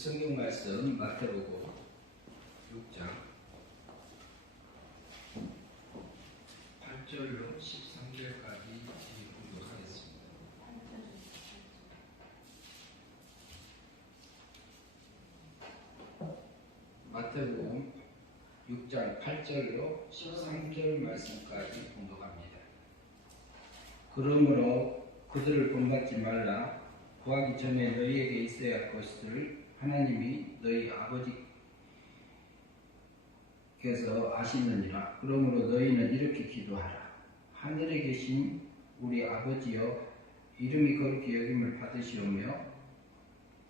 성경 말씀 마태복음 6장 8절로 13절까지 공독하겠습니다. 마태복음 6장 8절로 13절 말씀까지 공독합니다. 그러므로 그들을 본받지 말라. 구하기 전에 너희에게 있어야 할 것을 하나님이 너희 아버지께서 아시느니라. 그러므로 너희는 이렇게 기도하라. 하늘에 계신 우리 아버지여, 이름이 거룩히 여김을 받으시오며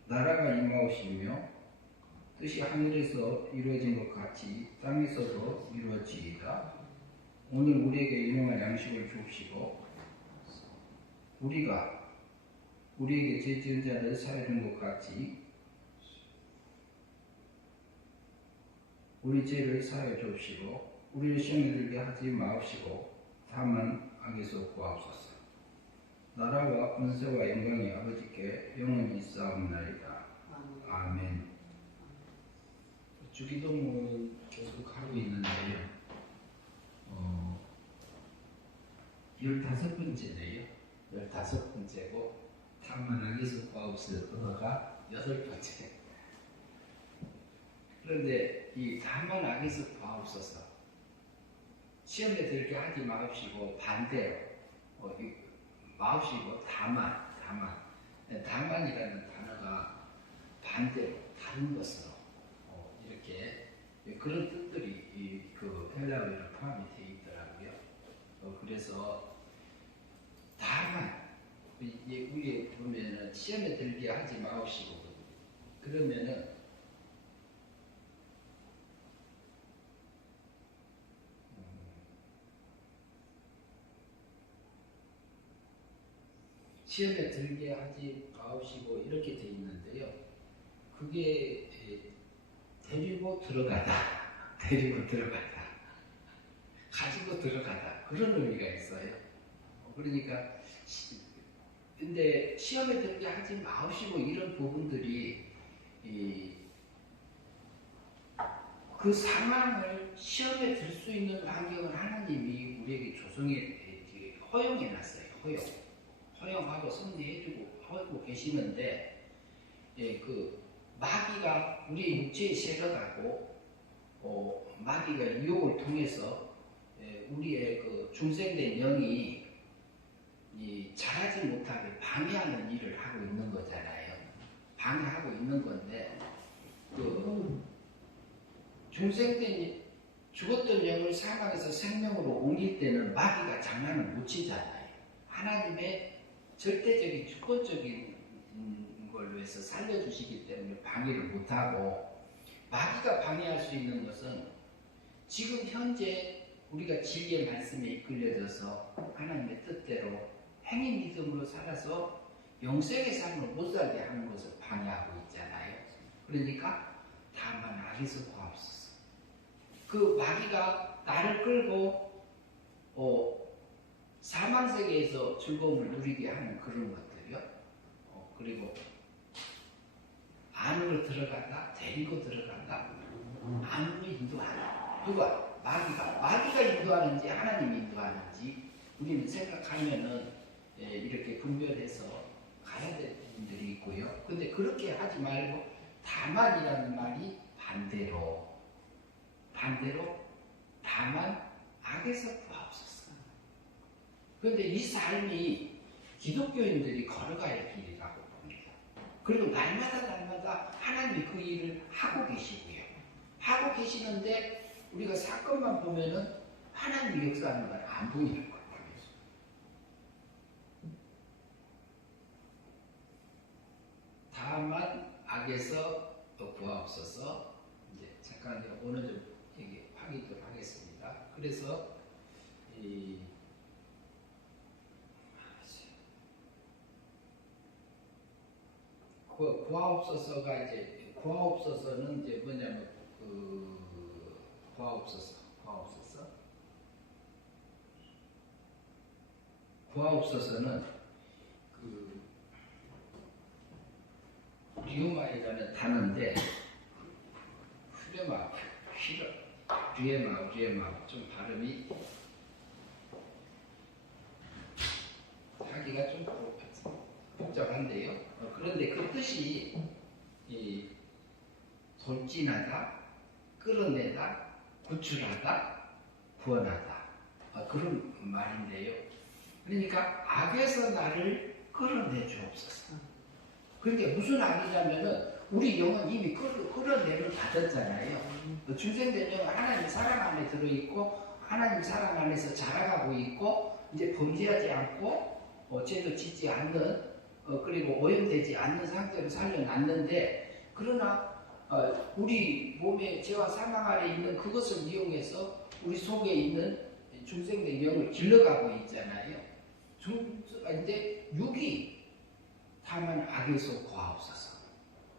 나라가 임하오시며 뜻이 하늘에서 이루어진 것 같이 땅에서도 이루어지이다. 오늘 우리에게 일용할 양식을 주옵시고 우리가 우리에게 죄 지은 자를 사해준 것 같이 우리 죄를 사하여 주옵시고 우리를 시험에 들게 하지 마옵시고 다만 악에서 구하옵소서. 나라와 권세와 영광이 아버지께 영원히 있사옵나이다. 아멘. 주기도문 계속 하고 있는데요. 15번째네요. 15번째고 다만 악에서 구하옵소서가 8번째. 그런데 이 다만 악에서 구하옵소서, 시험에 들게 하지 마옵시고 반대로 마옵시고 다만이라는 단어가 반대로 다른 것으로 이렇게 그런 뜻들이 그 헬라어로 포함이 되어 있더라고요. 그래서 다만 위에 보면은 시험에 들게 하지 마옵시고 그러면은 시험에 들게 하지 마옵시고 이렇게 되어 있는데요. 그게 데리고 들어가다, 가지고 들어가다 그런 의미가 있어요. 그러니까 근데 시험에 들게 하지 마옵시고 이런 부분들이 그 상황을 시험에 들 수 있는 환경을 하나님이 우리에게 조성해 허용해 놨어요. 허용하고 섭리해주고 하고 계시는데, 그 마귀가 우리 육체에 새겨가고 마귀가 유혹을 통해서 우리의 그 중생된 영이 자라지 못하게 방해하는 일을 하고 있는 거잖아요. 방해하고 있는 건데, 그 중생된 죽었던 영을 사망에서 생명으로 옮길 때는 마귀가 장난을 못 치잖아요. 하나님의 절대적인 주권적인 걸로 해서 살려주시기 때문에 방해를 못하고, 마귀가 방해할 수 있는 것은 지금 현재 우리가 진리의 말씀에 이끌려져서 하나님의 뜻대로 행위 믿음으로 살아서 영생의 삶을 못 살게 하는 것을 방해하고 있잖아요. 그러니까 다만 악에서 구하옵소서. 그 마귀가 나를 끌고 사망세계에서 즐거움을 누리게 하는 그런 것들이요. 그리고 안으로 들어간다, 데리고 들어간다, 안으로 인도한다. 누가? 마귀가 인도하는지 하나님이 인도하는지 우리는 생각하면은 이렇게 분별해서 가야 될 부분들이 있고요. 근데 그렇게 하지 말고 다만이라는 말이 반대로 다만 악에서 구하옵소서. 그런데 이 삶이 기독교인들이 걸어가야 할 길이라고 봅니다. 그리고 날마다 하나님이 그 일을 하고 계시고요. 하고 계시는데 우리가 사건만 보면은 하나님이 역사하는 건 안 보이는 거예요. 다만 악에서 구하옵소서. 이제 잠깐 오늘 좀 얘기 확인을 하겠습니다. 그래서 구하옵소서가 이제 구하옵소서는 이제 뭐냐면 구하옵소서는 류마이라는 단어인데 류마, 류에마 좀 발음이 하기가 좀 복잡한데요. 그런데 그 뜻이 돌진하다, 끌어내다, 구출하다, 구원하다 그런 말인데요. 그러니까 악에서 나를 끌어내 주옵소서. 그러니까 무슨 악이냐면은 우리 영은 이미 끌어내를 받았잖아요. 중생된 영은 하나님 사랑 안에 들어있고 하나님 사랑 안에서 자라가고 있고 이제 범죄하지 않고 죄도 짓지 않는 그리고 오염되지 않는 상태로 살려놨는데 그러나 우리 몸에 죄와 사망 아래 있는 그것을 이용해서 우리 속에 있는 중생된 영을 길러가고 있잖아요. 근데 육이 다만 악에서 구하옵소서.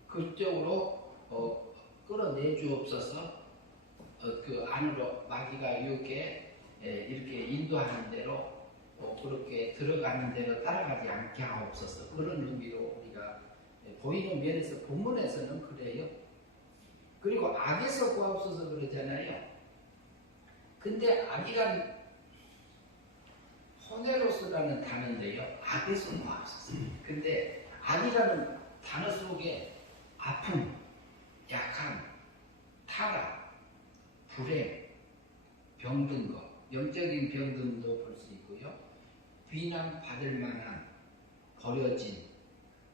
그쪽으로 끌어내 주옵소서. 그 안으로 마귀가 이렇게 인도하는 대로 그렇게 들어가는 대로 따라가지 않게 하옵소서. 그런 의미로 우리가 보이는 면에서 본문에서는 그래요. 그리고 악에서 구하옵소서 그러잖아요. 근데 악이란 호네로스라는 단어인데요. 악에서 구하옵소서. 근데 악이라는 단어 속에 아픔, 약함, 타락, 불행, 병든 것, 영적인 병든도 볼 수 있고요. 비난받을 만한, 버려진,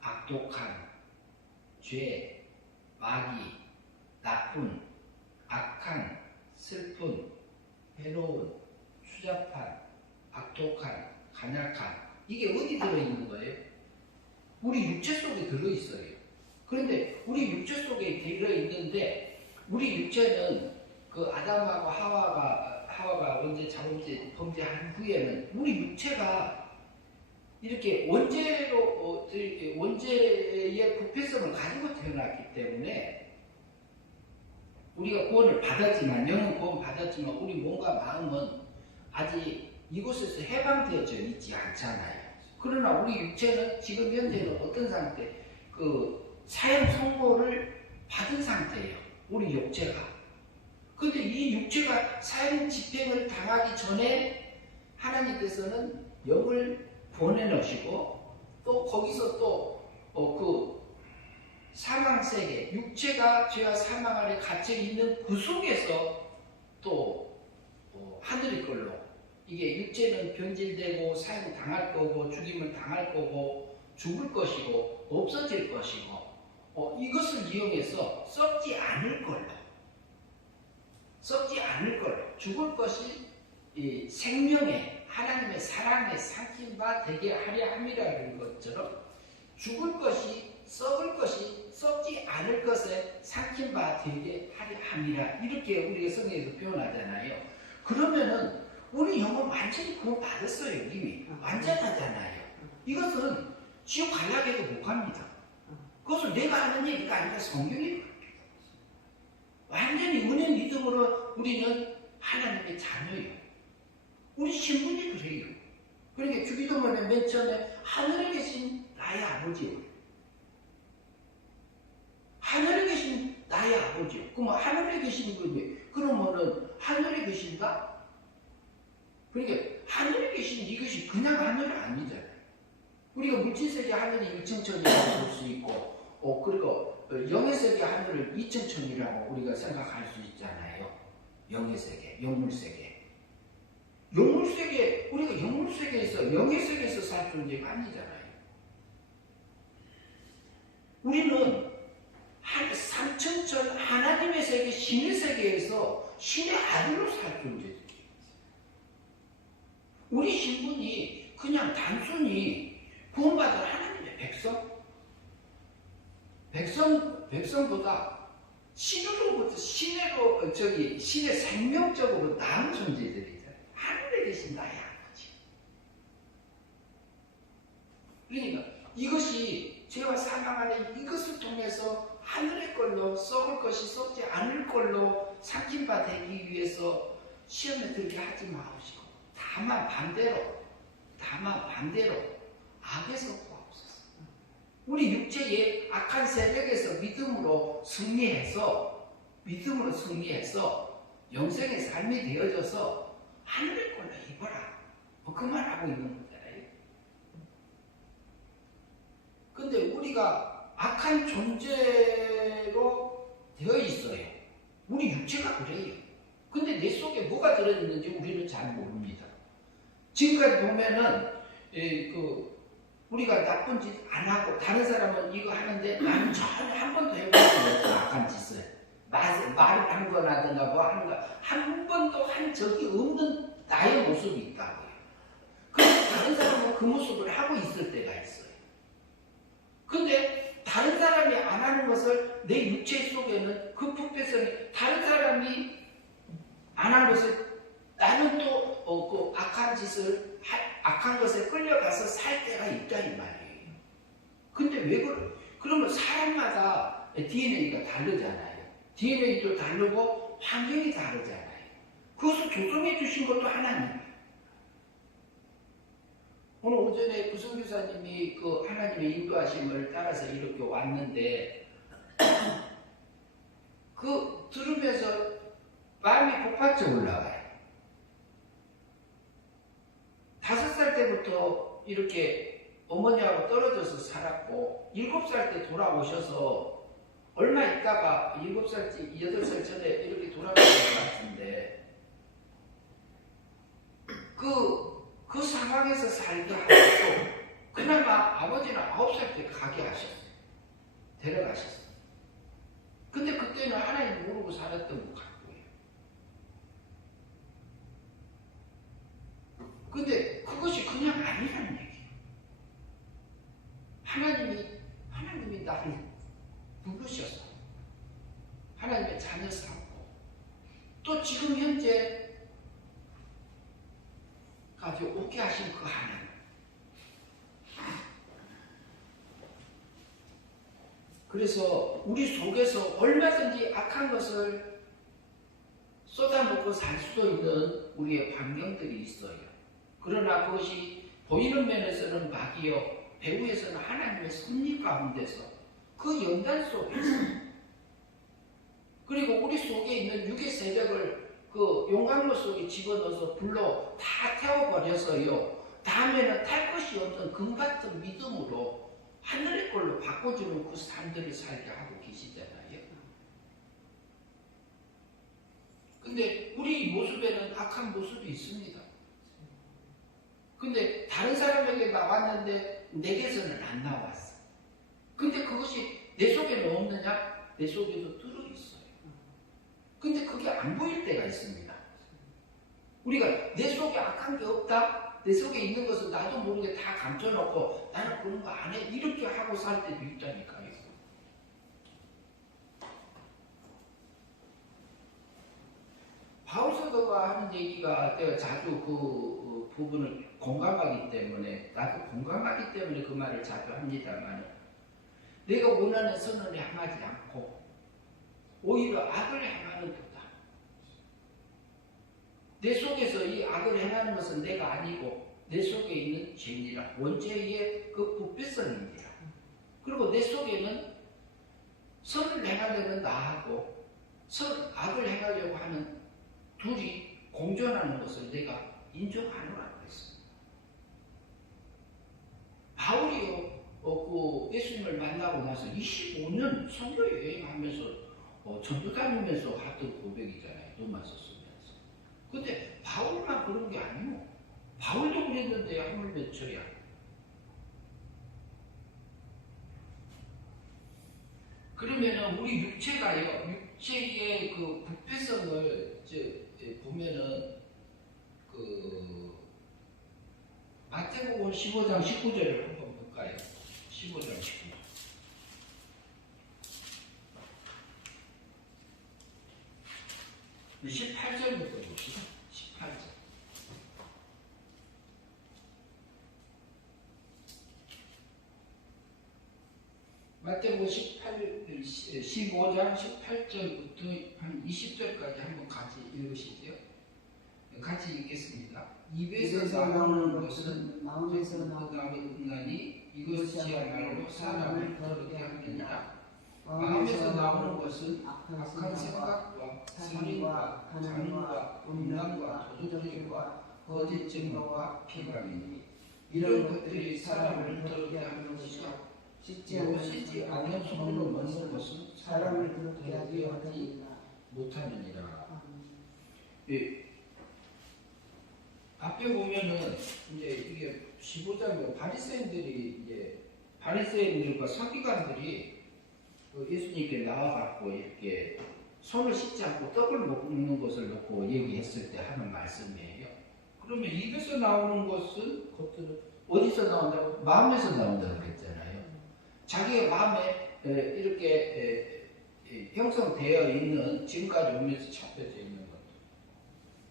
악독한, 죄, 마귀, 나쁜, 악한, 슬픈, 해로운, 추잡한, 악독한, 간약한 이게 어디 들어있는 거예요? 우리 육체 속에 들어있어요. 그런데 우리 육체 속에 들어있는데 우리 육체는 그 아담하고 하와가 언제 자범죄 범죄한 후에는 우리 육체가 이렇게 원죄의 부패성을 가지고 태어났기 때문에 우리가 구원을 받았지만 영은 구원 받았지만 우리 몸과 마음은 아직 이곳에서 해방되어져 있지 않잖아요. 그러나 우리 육체는 지금 현재는 어떤 상태? 그 사형 선고를 받은 상태예요. 우리 육체가. 근데 이 육체가 사형 집행을 당하기 전에 하나님께서는 영을 보내놓으시고 또 거기서 또 그 사망세계, 육체가 죄와 사망 아래 갇혀 있는 그 속에서 또 하늘의 걸로 이게 육체는 변질되고 사형 당할 거고 죽임을 당할 거고 죽을 것이고 없어질 것이고 이것을 이용해서 썩지 않을 걸로 죽을 것이 이 생명의 하나님의 사랑에 삼킨 바 되게 하려 함이라는 것처럼 죽을 것이 썩을 것이 썩지 않을 것에 삼킨 바 되게 하려 함이라 이렇게 우리가 성경에서 표현하잖아요. 그러면은 우리 영은 완전히 구원 받았어요. 이미 완전하잖아요. 이것은 지옥 가려고 해도 못 갑니다. 그것은 내가 하는 얘기가 아니라 성경이 완전히 은혜 믿음으로 우리는 하나님의 자녀예요. 우리 신분이 그래요. 그러니까 주기도문에 맨 처음에 하늘에 계신 나의 아버지요. 하늘에 계신 나의 아버지요. 그럼 하늘에 계신 분이 그러면은 하늘에 계신다? 그러니까 하늘에 계신 이것이 그냥 하늘이 아니잖아요. 우리가 물질세계 하늘이 1천천이라고 볼 수 있고 그리고 영의 세계 하늘을 2천천이라고 우리가 생각할 수 있잖아요. 영의 세계, 영물 세계. 영물 세계, 우리가 영물 세계에서 영의 세계에서 살 존재가 아니잖아요. 우리는 한 3천천 하나님의 세계, 신의 세계에서 신의 아들로 살 존재죠. 우리 신분이 그냥 단순히 구원받은 하나님의 백성보다 신으로부터 신의 생명적으로 나은 존재들이잖아요. 하늘에 계신 나의 아버지. 그러니까 이것이 죄와 사망 안에 이것을 통해서 하늘의 걸로 썩을 것이 썩지 않을 걸로 삼킨 바 되기 위해서 시험에 들게 하지 마시고 다만 반대로 악에서 구하옵소서. 우리 육체의 악한 세력에서 믿음으로 승리해서 영생의 삶이 되어져서 하늘의 꼴로 입어라. 그 말하고 있는 거잖아요. 근데 우리가 악한 존재로 되어 있어요. 우리 육체가 그래요. 근데 내 속에 뭐가 들어있는지 우리는 잘 모릅니다. 지금까지 보면은 우리가 나쁜 짓 안 하고 다른 사람은 이거 하는데 나는 전혀 한 번도 해본 적이 없어. 악한 짓을 말을 한 거라든가 뭐 하는 거 한 번도 한 적이 없는 나의 모습이 있다고요. 그런데 다른 사람은 그 모습을 하고 있을 때가 있어요. 근데 다른 사람이 안 하는 것을 내 육체 속에는 그 부패성이 다른 사람이 안 한 것을 나는 또 그 악한 것에 끌려가서 살 때가 있다 이 말이에요. 근데 왜 그래? 그러면 사람마다 DNA가 다르잖아요. DNA도 다르고 환경이 다르잖아요. 그것을 조성해 주신 것도 하나님이에요. 오늘 오전에 구성교사님이 그 하나님의 인도하심을 따라서 이렇게 왔는데 그 들으면서 마음이 복받쳐 올라가요. 5살 때부터 이렇게 어머니하고 떨어져서 살았고 7살 때 돌아오셔서 얼마 있다가 7살쯤 8살 전에 이렇게 돌아가신 것 같은데 그 상황에서 살게 하셨고 그나마 아버지는 9살 때 가게 하셨어요. 데려가셨어요. 근데 그때는 하나님 모르고 살았던 것 같고요. 근데 그것이 그냥 아니라는 얘기예요. 하나님이 나를 부르셔서 하나님의 자녀 삼고 또 지금 현재 까지 오게 하신 그 하나님. 그래서 우리 속에서 얼마든지 악한 것을 쏟아놓고 살 수 있는 우리의 환경들이 있어요. 그러나 그것이 보이는 면에서는 마귀요, 배후에서는 하나님의 섭리 가운데서 그 연단 속에서 그리고 우리 속에 있는 육의 세력을 그 용광로 속에 집어넣어서 불로 다 태워버려서요. 다음에는 탈 것이 없는 금 같은 믿음으로 하늘의 걸로 바꿔주는 그 삶들을 살게 하고 계시잖아요. 근데 우리 모습에는 악한 모습이 있습니다. 근데 다른 사람에게 나왔는데 내게서는 안 나왔어. 근데 그것이 내 속에는 없느냐? 내 속에도 들어있어요. 근데 그게 안 보일 때가 있습니다. 우리가 내 속에 악한 게 없다? 내 속에 있는 것은 나도 모르게 다 감춰놓고 나는 그런 거 안 해. 이렇게 하고 살 때도 있다니까요. 바울 사도가 하는 얘기가 내가 자주 그 부분을 공감하기 때문에 나도 공감하기 때문에 그 말을 자주 합니다만 내가 원하는 선을 향하지 않고 오히려 악을 행하는 거다. 내 속에서 이 악을 행하는 것은 내가 아니고 내 속에 있는 죄니라 원죄의 그 부패성입니다. 그리고 내 속에는 선을 행하려는 나하고 악을 행하려고 하는 둘이 공존하는 것을 내가 인정하노라고 했습니다. 바울이요, 그 예수님을 만나고 나서 25년 선교 여행하면서 전도 다니면서 했던 고백이잖아요. 로마서 쓰면서. 근데 바울만 그런 게 아니고 바울도 그랬는데 하물며 저야. 그러면은 우리 육체가요, 육체의 그 부패성을 보면은 마태복음 15장 19절을 한번 볼까요? 15장 19절. 18절부터 봅시다. 18절. 마태복음 15장 18절부터 한 20절까지 한번 같이 읽으시죠. 같이 읽겠습니다. 입에서 나오는 것은 마음에서 나오는 인간이 이것이야말로 사람을 더럽게 하느니라. 마음에서 나오는 것은 악한 생각과 살인과 간음과 음란과 도둑질과 거짓 증거와 피감이니 이런 것들이 사람을 더럽게 하는 것이요 씻지 않는 손으로 먹는 것은 사람을 더럽게 하지 못하느니라. 예, 앞에 보면은 이제 이게 15장에 바리새인들과 서기관들이 예수님께 나와갖고 이렇게 손을 씻지 않고 떡을 먹는 것을 놓고 얘기했을 때 하는 말씀이에요. 그러면 입에서 나오는 것은 겉으로 어디서 나온다고? 마음에서 나온다고 그랬잖아요. 자기의 마음에 이렇게 형성되어 있는 지금까지 오면서 첩혀져 있는 것들.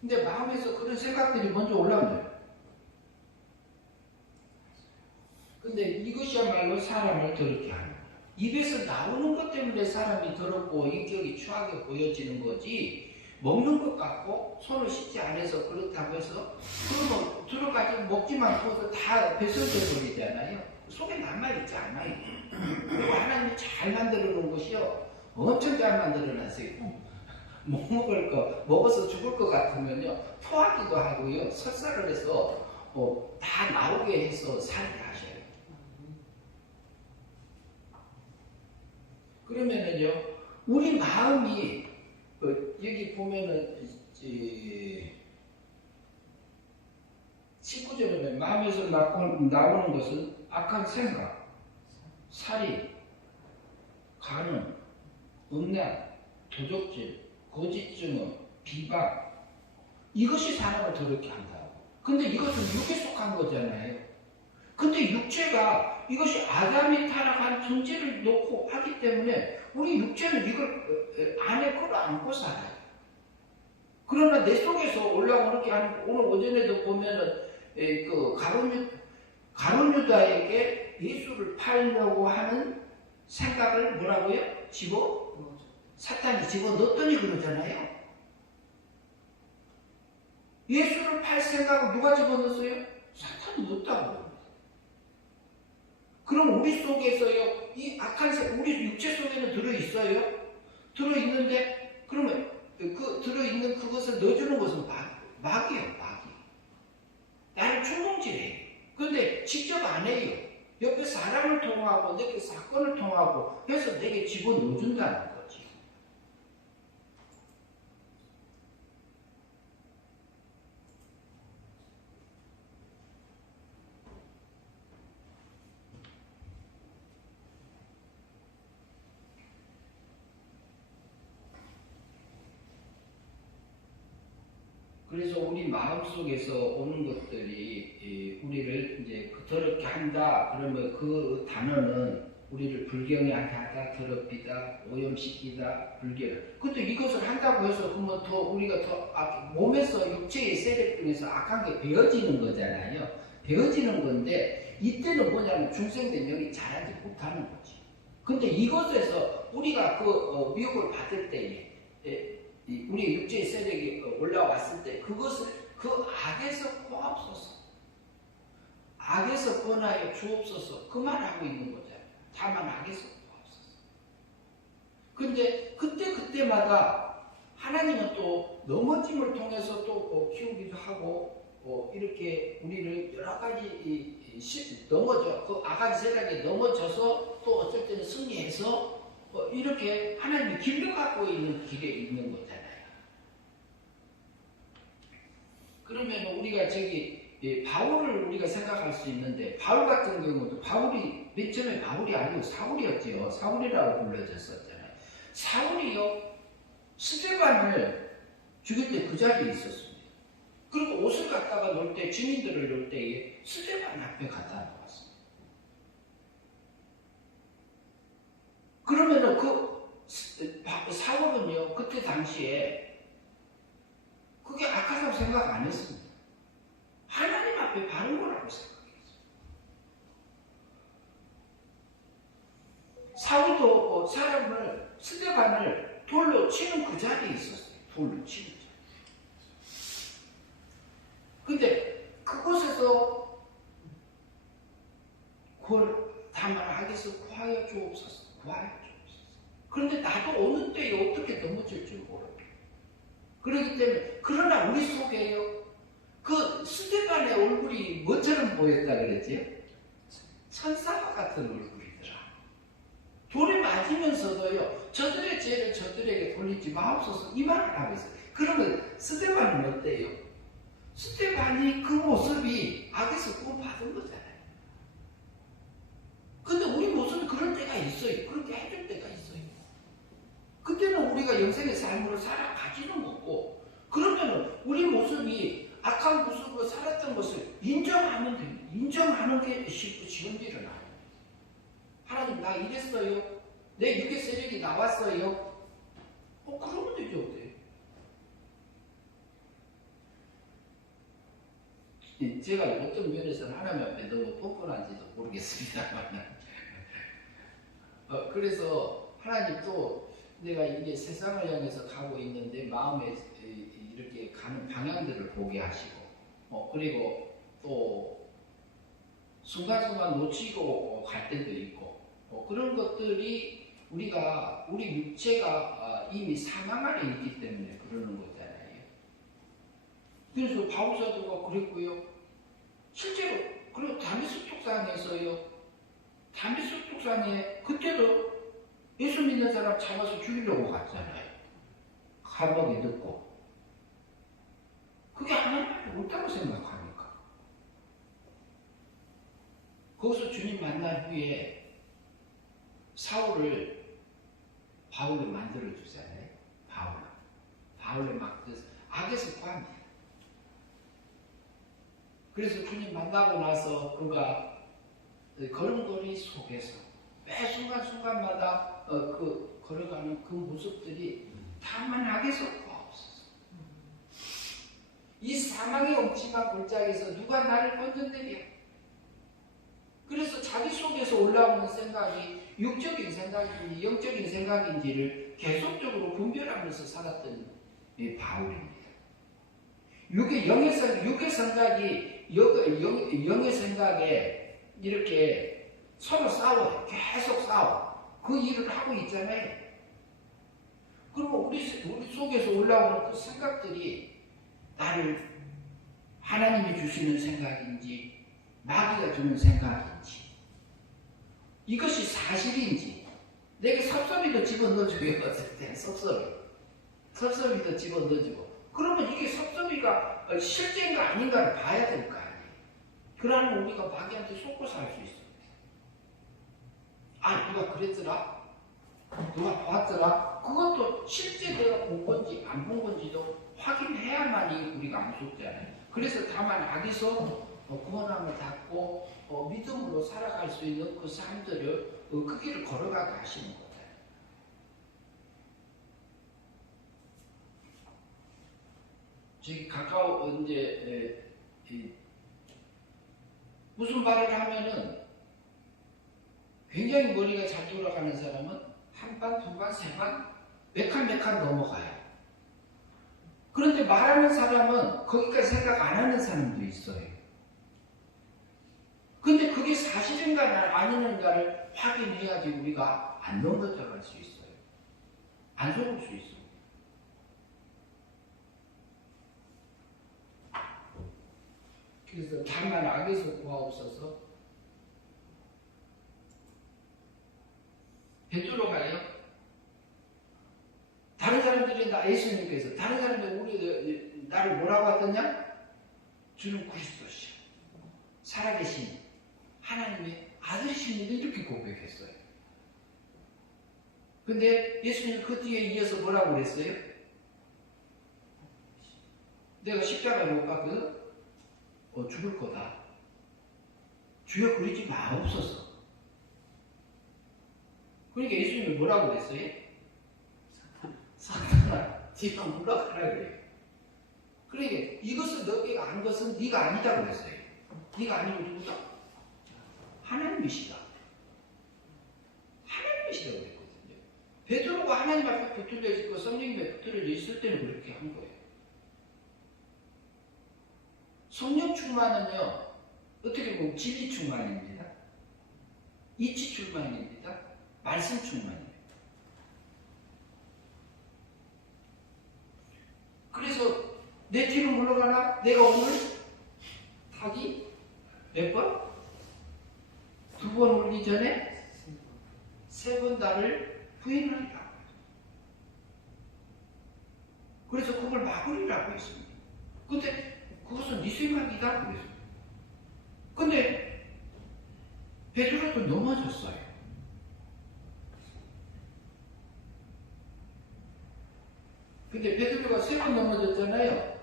근데 마음에서 그런 생각들이 먼저 올라온대요. 근데 이것이야말로 사람을 더럽게 하는 거예요. 입에서 나오는 것 때문에 사람이 더럽고 인격이 추하게 보여지는 거지, 먹는 것 같고 손을 씻지 않아서 그렇다고 해서 그러면 들어가지 먹지만 그것도 다 배설돼 버리잖아요. 속에 남아있지 않아요. 그리고 하나님이 잘 만들어 놓은 것이요, 엄청 잘 만들어 놨어요. 못 먹을 거, 먹어서 죽을 것 같으면요 토하기도 하고요, 설사를 해서 다 나오게 해서 살게 하셔요. 그러면은요, 우리 마음이 여기 보면은 19절에 마음에서 나오는 것은 악한 생각, 살인, 간음, 음란, 도적질, 거짓 증언, 비방, 이것이 사람을 더럽게 한다고. 근데 이것은 육에 속한 거잖아요. 근데 육체가 이것이 아담이 타락한 존재를 놓고 하기 때문에 우리 육체는 이걸 안에 끌어안고 살아요. 그러나 내 속에서 올라오는 게 아니고, 오늘 오전에도 보면은 그 가룟 유다에게 예수를 팔려고 하는 생각을 뭐라고요? 사탄이 집어 넣었더니 그러잖아요. 예수를 팔 생각을 누가 집어 넣었어요? 사탄이 넣었다고. 그럼 우리 속에서요, 이 악한 우리 육체 속에는 들어있어요? 들어있는데, 그러면 그 들어있는 그것을 넣어주는 것은 마귀예요, 마귀. 나를 충동질해요. 그런데 직접 안 해요. 옆에 사람을 통하고, 내게 사건을 통하고 해서 내게 집어넣어준다는 거지. 그래서 우리 마음속에서 오는 것들이 우리를 이제 더럽게 한다. 그러면 그 단어는 우리를 불경에 하다, 더럽히다, 오염시키다, 불경. 근데 이것을 한다고 해서 그러면 더 우리가 더 몸에서 육체의 세력 중에서 악한 게 배어지는 거잖아요. 배어지는 건데, 이때는 뭐냐면 중생된 영이 자라지 못하는 거지. 근데 이것에서 우리가 그 미혹을 받을 때에 우리 육체의 세력이 올라왔을 때 그것을 그 악에서 구하옵소서, 악에서 꺼나여 주옵소서, 그 말하고 있는 거잖아요. 다만 악에서 구하옵소서. 근데 그때마다 하나님은 또 넘어짐을 통해서 또 키우기도 하고 이렇게 우리를 여러 가지 넘어져, 그 악한 세력에 넘어져서 또 어쩔 때는 승리해서 이렇게 하나님이 길러 갖고 있는 길에 있는 거잖아요. 그러면 우리가 바울을 우리가 생각할 수 있는데, 바울 같은 경우도 맨 처음에 바울이 아니고 사울이었죠. 사울이라고 불러졌었잖아요. 사울이요, 스데반을 죽일 때 그 자리에 있었습니다. 그리고 옷을 갖다가 놓을 때, 증인들을 놓을 때에 스데반 앞에 갖다 놓았습니다. 그러면은 사울은요, 그때 당시에 그게 악하다고 생각 안 했습니다. 하나님 앞에 바른 거라고 생각했어요. 사울도 스데반을 돌로 치는 그 자리에 있었어요. 돌로 치는 자리. 근데 그곳에서 그걸 다만 악에서 구하여 주옵소서. 구하여 주옵소서. 그런데 나도 어느 때에 어떻게 넘어질 줄 모르고. 그렇기 때문에 그러나 우리 속에요. 그 스데반의 얼굴이 뭐처럼 보였다 그랬지요? 천사와 같은 얼굴이더라. 돌에 맞으면서도요. 저들의 죄를 저들에게 돌리지 마옵소서 이 말을 하고 있어요. 그러면 스데반은 어때요? 스데반이 그 모습이 악에서 구원받은 거잖아요. 근데 우리 모습이 그럴 때가 있어요. 그렇게 해줄 때가 있어요. 그때는 우리가 영생의 삶으로 살아가지는 거고, 그러면 우리 모습이 악한 모습으로 살았던 것을 인정하면 됩니다. 인정하는 게 쉬운 일은 아니에요. 하나님 나 이랬어요. 내 육의 세력이 나왔어요. 그러면 되죠. 어때요? 제가 어떤 면에서는 하나님 앞에 너무 뻔뻔한지도 모르겠습니다만 그래서 하나님 또 내가 이게 세상을 향해서 가고 있는데 마음에 이렇게 가는 방향들을 보게 하시고 그리고 또 순간순간 놓치고 갈 때도 있고 그런 것들이 우리 육체가 이미 사망 안에 있기 때문에 그러는 거잖아요. 그래서 바울사도가 그랬고요. 실제로 그리고 다메섹 tuk상에서요. 다메섹 tuk상에 그때도 예수 믿는 사람 잡아서 죽이려고 갔잖아요. 감옥에 넣고. 그게 하나님이 옳다고 생각하니까. 거기서 주님 만난 후에 사울을 바울로 만들어 주잖아요. 바울을 막 악에서 구합니다. 그래서 주님 만나고 나서 그가 걸음걸이 속에서 매 순간순간마다 걸어가는 그 모습들이 다만 악에서 구하옵소서. 이 사망의 엄침한 골짜기에서 누가 나를 건져내랴. 그래서 자기 속에서 올라오는 생각이 육적인 생각인지 영적인 생각인지를 계속적으로 분별하면서 살았던 바울입니다. 육의 생각이 영의 생각에 이렇게 서로 싸워요. 계속 싸워. 그 일을 하고 있잖아요. 그리고 우리 속에서 올라오는 그 생각들이 나를 하나님이 주시는 생각인지 마귀가 주는 생각인지 이것이 사실인지 내게 섭섭이도 집어넣어줘요. 어떨 때는 섭섭이도 집어넣어주고 그러면 이게 섭섭이가 실제인가 아닌가를 봐야 될 거 아니에요. 그러면 우리가 마귀한테 속고 살 수 있습니다. 누가 그랬더라? 누가 보았더라? 그것도 실제 내가 본 건지 안 본 건지도 확인해야만이 우리가 안 속잖아요. 그래서 다만 악에서 구원함을 받고 믿음으로 살아갈 수 있는 그 삶들을 그 길을 걸어가게 하시는 거예요. 저기 이제 무슨 말을 하면은 굉장히 머리가 잘 돌아가는 사람은 한 반, 두 반, 세 반, 몇 칸 넘어가요. 그런데 말하는 사람은 거기까지 생각 안 하는 사람도 있어요. 근데 그게 사실인가 아닌가를 확인해야지 우리가 안 넘어져갈 수 있어요. 안 속을 수 있어요. 그래서 다만 악에서 구하옵소서. 베드로가요. 다른 사람들이 예수님께서 다른 사람들이 나를 뭐라고 하더냐? 주는 그리스도시요. 살아계신 하나님의 아들이십니다. 이렇게 고백했어요. 근데 예수님 그 뒤에 이어서 뭐라고 그랬어요? 내가 십자가에 못 박거든? 죽을 거다. 주여 그러지 마옵소서. 그러니까 예수님이 뭐라고 그랬어요? 사탄아, 네가 물러가라 그래요. 그러니까 이것을 너희가 안 것은 네가 아니다고 그랬어요. 네가 아니고 누구다? 하나님이시다. 하나님이시다고 그랬거든요. 베드로가 하나님 앞에 붙들려 있고 성령님에 붙들려 있을 때는 그렇게 한 거예요. 성령 충만은요, 어떻게 보면 진리 충만입니다. 이치 출만입니다. 말씀 출만입니다. 그래서 내 뒤로 물러가나? 내가 오늘 닭이 몇 번? 2번 오기 전에 3번 나를 부인하리라. 그래서 그걸 막으리라고 했습니다. 근데 그것은 네 생각이다 그랬습니다. 근데 베드로도 넘어졌어요. 근데 베드로가 3번 넘어졌잖아요.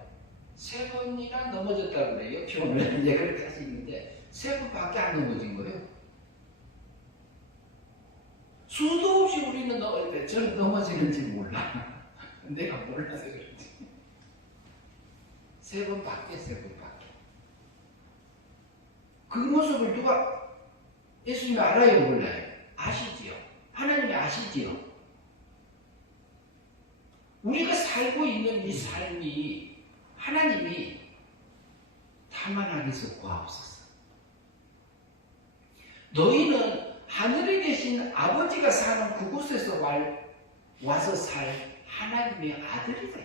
3번이나 넘어졌다고 그래요. 표현을 이제 그렇게 하시는데 3번밖에 안 넘어진 거예요. 수도 없이 우리는 저는 넘어지는지 몰라. 내가 몰라서 그렇지. 3번밖에. 그 모습을 누가 예수님이 알아요, 몰라요? 아시지요. 하나님이 아시지요. 우리가 살고 있는 이 삶이 하나님이 다만 하게서 구하옵소서. 너희는 하늘에 계신 아버지가 사는 그곳에서 와서 살 하나님의 아들이다.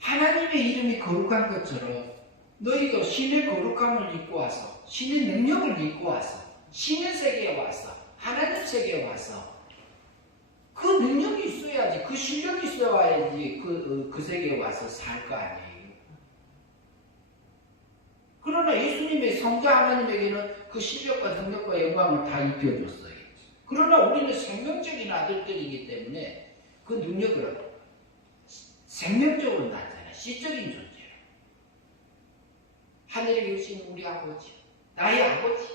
하나님의 이름이 거룩한 것처럼 너희도 신의 거룩함을 입고 와서 신의 능력을 입고 와서 신의 세계에 와서 하나님 세계에 와서 그 능력이 있어야지, 그 실력이 있어야지 그 세계에 와서 살 거 아니에요. 그러나 예수님의 성자 하나님에게는 그 실력과 능력과 영광을 다 입혀줬어요. 그러나 우리는 생명적인 아들들이기 때문에 그 능력을 생명적으로 나타나 시적인 존재예요. 하늘에 계신 우리 아버지, 나의 아버지,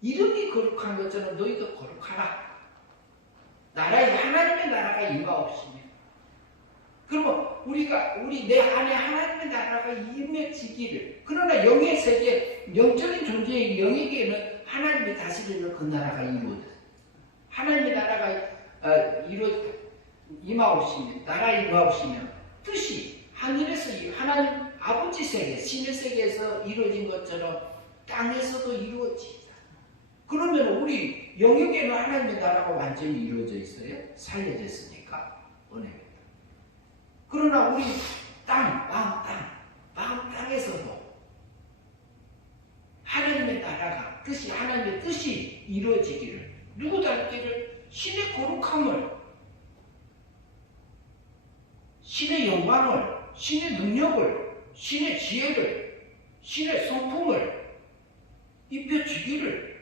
이름이 거룩한 것처럼 너희도 거룩하라. 하나님의 나라가 임하옵시며. 그러면 내 안에 하나님의 나라가 임해지기를. 그러나 영의 세계, 영적인 존재의 영에게는 하나님의 다스리는 그 나라가 이루어져요. 하나님의 나라가 임하옵시며, 나라 임하옵시며, 뜻이 하늘에서 하나님 아버지 세계, 신의 세계에서 이루어진 것처럼 땅에서도 이루어지다. 그러면 우리 영역에는 하나님의 나라가 완전히 이루어져 있어요. 살려졌으니까 은혜입니다. 그러나 우리 마음 땅에서도 하나님의 나라가 하나님의 뜻이 이루어지기를, 누구 닮기를, 신의 거룩함을, 신의 영광을, 신의 능력을, 신의 지혜를, 신의 성품을 입혀주기를.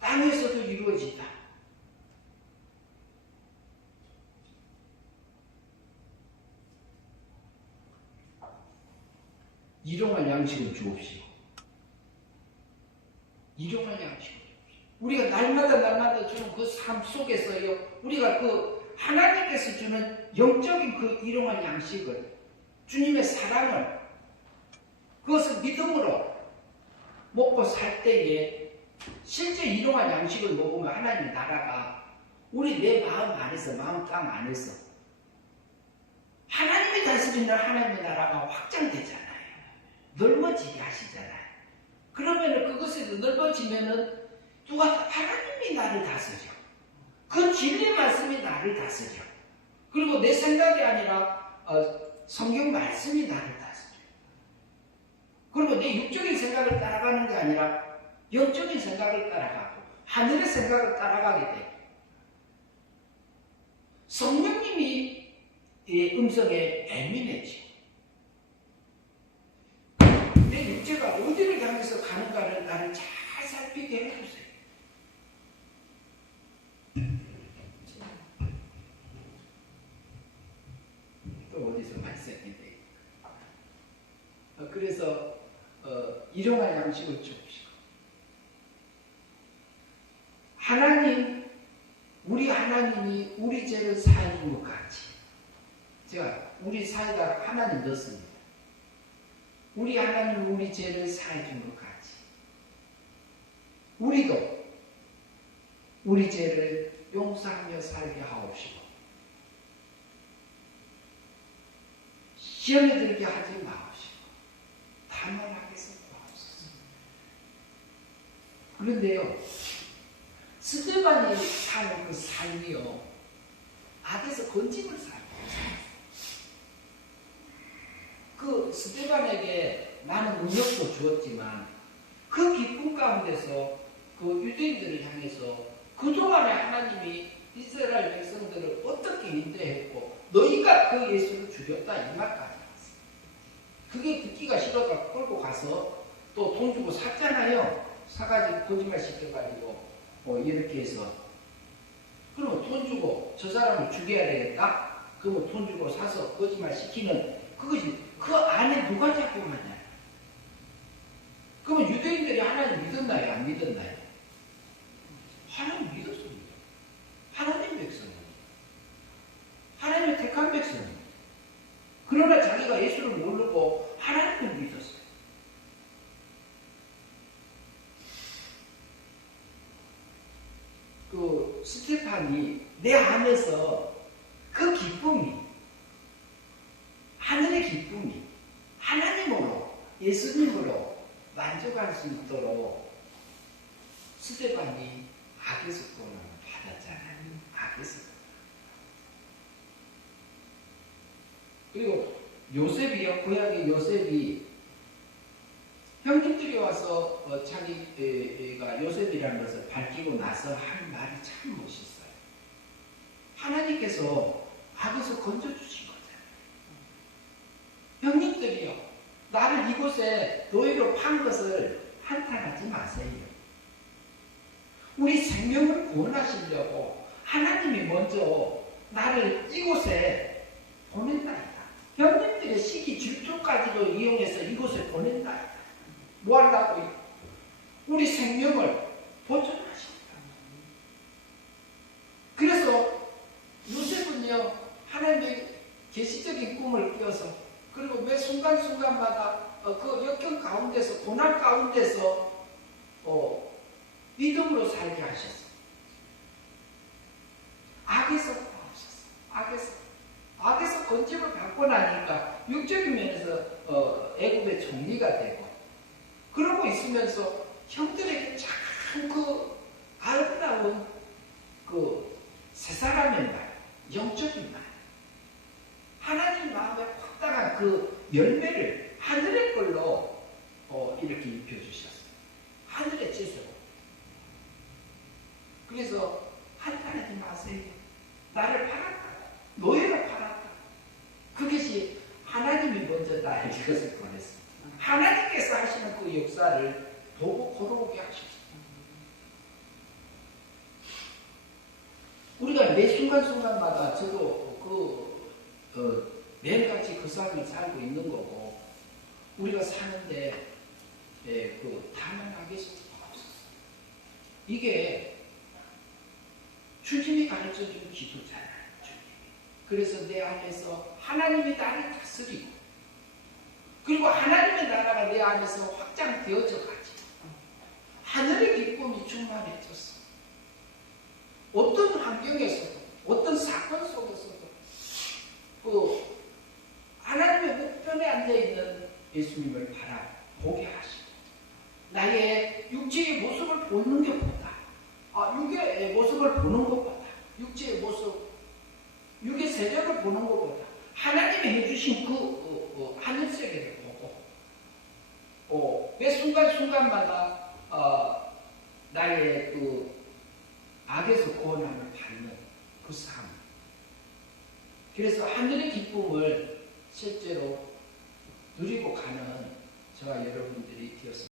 땅에서도 이루어진다. 일용할 양식을 주옵시고. 일용할 양식을. 우리가 날마다 주는 그 삶 속에서요, 우리가 그 하나님께서 주는 영적인 그 일용할 양식을, 주님의 사랑을, 그것을 믿음으로 먹고 살 때에 실제 일용할 양식을 먹으면 하나님의 나라가 내 마음 안에서, 마음 땅 안에서 하나님이 다스리는 하나님의 나라가 확장되잖아요. 넓어지게 하시잖아요. 그러면 그것에서 넓어지면은 하나님이 나를 다스려. 그 진리의 말씀이 나를 다스려. 그리고 내 생각이 아니라 성경 말씀이 나를 다스려. 그리고 내 육적인 생각을 따라가는 게 아니라 영적인 생각을 따라가고 하늘의 생각을 따라가게 돼. 성령님이 음성에 예민해지. 내 육체가 어디를 향해서 가는가를 나를 잘 살피게 해주세요. 또 어디서 말씀인데. 그래서 일용할 양식을 주옵시고. 우리 하나님이 우리 죄를 사해 준 것 같이, 제가 우리 사이다 하나님 넣습니다. 우리 하나님이 우리 죄를 사해 준 것 같이, 우리도 우리 죄를 용서하며 살게 하옵시고, 시험에 들게 하지 마옵시고 단언하게 선포하옵소서. 그런데요, 스데반이 사는 그 삶이요, 악에서 건짐을 살고 그 스데반에게 나는 능력도 주었지만 그 기쁨 가운데서 그 유대인들을 향해서 그동안에 하나님이 이스라엘 백성들을 어떻게 인도했고 너희가 그 예수를 죽였다 이 말까지 왔어요. 그게 듣기가 싫어서 끌고 가서 또 돈 주고 샀잖아요. 사가지고 거짓말 시켜가지고 이렇게 해서 그러면 돈 주고 저 사람을 죽여야 되겠다? 그러면 돈 주고 사서 거짓말 시키는 그것이 그 안에 누가 작동하냐? 그러면 유대인들이 하나님 믿었나요? 안 믿었나요? 하나님 믿었습니다. 하나님 백성입니다. 하나님의 택한 백성입니다. 그러나 자기가 예수를 모르고 하나님을 믿었어요. 그 스테판이 내 안에서 그 기쁨이, 하늘의 기쁨이 하나님으로, 예수님으로 만족할 수 있도록 스테판이 악에서 구원을 받았잖아요. 악에서. 그리고 요셉이요, 구약의 요셉이 형님들이 와서 자기가 요셉이라는 것을 밝히고 나서 한 말이 참 멋있어요. 하나님께서 악에서 건져주신 거잖아요. 형님들이요, 나를 이곳에 노예로 판 것을 한탄하지 마세요. 우리 생명을 구원하시려고 하나님이 먼저 나를 이곳에 보낸다이다. 형님들의 시기 질투까지도 이용해서 이곳에 보낸다이다. 뭐 하려고? 우리 생명을 보존하신다. 그래서 요셉은요, 하나님의 계시적인 꿈을 띄어서 그리고 매 순간순간마다 그 역경 가운데서, 고난 가운데서 믿음으로 살게 하셨어요. 악에서 구하셨어요. 악에서 건짐을 받고 나니까 육적인 면에서 애굽의 총리가 되고, 그러고 있으면서 형들에게 참 그 아름다운 그 새 사람의 말, 영적인 말, 하나님 마음에 확당한 그 열매를 하늘의 걸로 이렇게 입혀주셨어요. 하늘의 채소로. 그래서 한탄하지 마세요. 나를 팔았다. 노예로 팔았다. 그것이 하나님이 먼저 나에게 그것을 보냈습니다. 하나님께서 하시는 그 역사를 보고 걸어오게 하셨습니다. 우리가 매 순간순간마다 저도 매일같이 그 삶을 살고 있는 거고, 우리가 사는데 다만 악에서 없었어요. 이게 주님이 가르쳐준 기도잖아요. 그래서 내 안에서 하나님이 나를 다스리고, 그리고 하나님의 나라가 내 안에서 확장되어져 가지. 하늘의 기쁨이 충만해졌어. 어떤 환경에서도, 어떤 사건 속에서도 하나님의 목편에 앉아있는 예수님을 바라보게 하시고, 나의 육체의 모습을 보는 것보다, 육의 모습을 보는 것보다, 육체의 모습, 육의 세력을 보는 것보다 하나님이 해주신 그 하늘 세계를 보고, 매 순간순간마다 나의 그 악에서 구원함을 받는 그 삶. 그래서 하늘의 기쁨을 실제로 누리고 가는 저와 여러분들이 되었습니다.